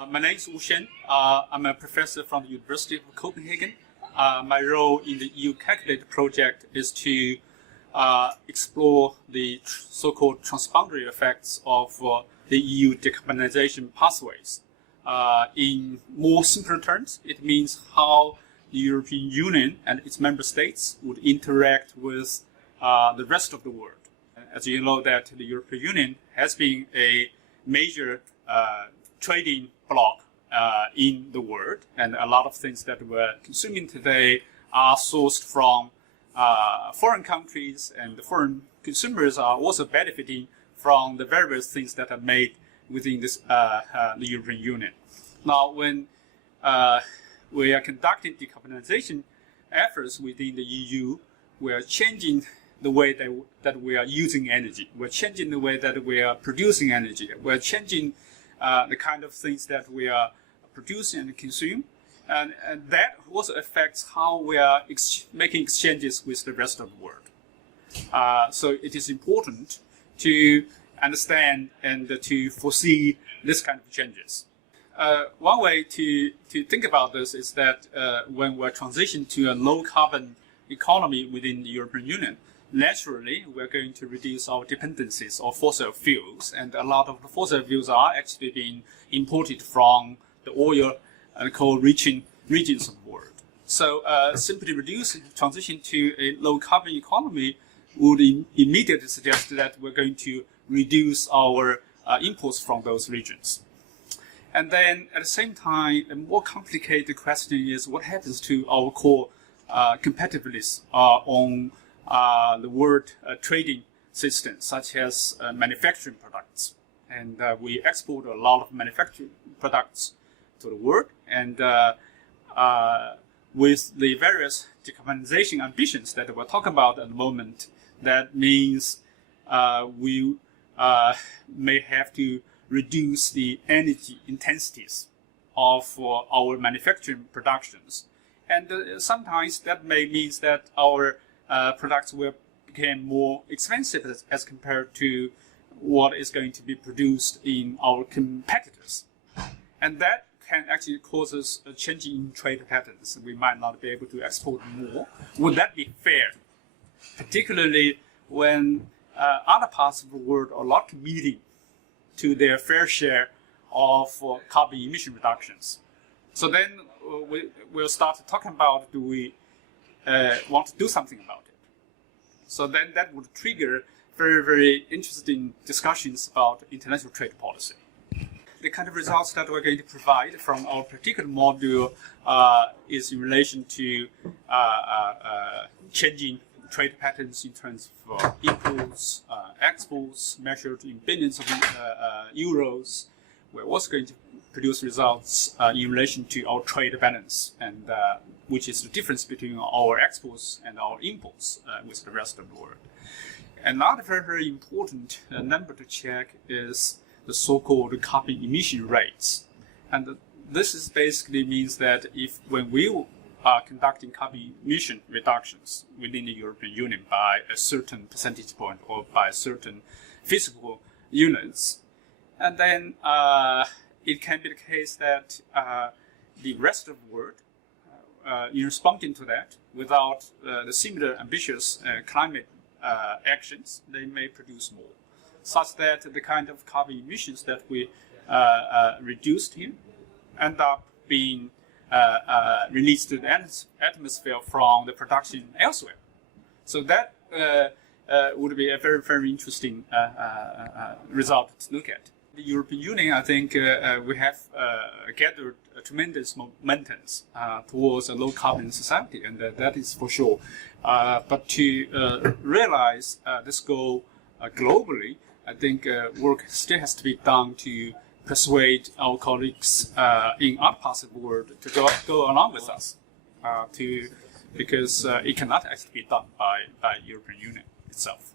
My name is Wu Shen. I'm a professor from the University of Copenhagen. My role in the EU Calculate project is to explore the so-called transboundary effects of the EU decarbonization pathways. In more simpler terms, it means how the European Union and its member states would interact with the rest of the world. As you know, that the European Union has been a major trading bloc in the world, and a lot of things that we're consuming today are sourced from foreign countries, and the foreign consumers are also benefiting from the various things that are made within this, the European Union. Now, when we are conducting decarbonization efforts within the EU, we are changing the way that we are using energy. We're changing the way that we are producing energy. We're changing the kind of things that we are producing and consume. And that also affects how we are making exchanges with the rest of the world. So it is important to understand and to foresee this kind of changes. One way to think about this is that when we're transitioning to a low carbon economy within the European Union, naturally we're going to reduce our dependencies on fossil fuels, and a lot of the fossil fuels are actually being imported from the oil and coal-rich regions of the world. So simply transition to a low carbon economy would immediately suggest that we're going to reduce our imports from those regions. And then at the same time, a more complicated question is what happens to our core competitiveness on the world trading system, such as manufacturing products. And we export a lot of manufacturing products to the world. And with the various decarbonization ambitions that we're talking about at the moment, that means we may have to reduce the energy intensities of our manufacturing productions. And sometimes that may mean that our products will become more expensive as compared to what is going to be produced in our competitors. And that can actually cause us a change in trade patterns. We might not be able to export more. Would that be fair? Particularly when other parts of the world are not committing to their fair share of carbon emission reductions. So then we'll start talking about, do we want to do something about it? So then that would trigger very, very interesting discussions about international trade policy. The kind of results that we're going to provide from our particular module is in relation to changing trade patterns in terms of imports, exports measured in billions of euros. We're also going to produce results in relation to our trade balance, and which is the difference between our exports and our imports with the rest of the world. Another very, very important number to check is the so-called carbon emission rates. And this is basically means that when we are conducting carbon emission reductions within the European Union by a certain percentage point or by certain physical units, and then it can be the case that the rest of the world, in responding to that, without the similar ambitious climate actions, they may produce more, such that the kind of carbon emissions that we reduced here end up being released to the atmosphere from the production elsewhere. So that would be a very, very interesting result to look at. The European Union, I think we have gathered a tremendous momentum towards a low-carbon society, and that is for sure. But to realize this goal globally, I think work still has to be done to persuade our colleagues in other parts of the world to go along with us, because it cannot actually be done by the European Union itself.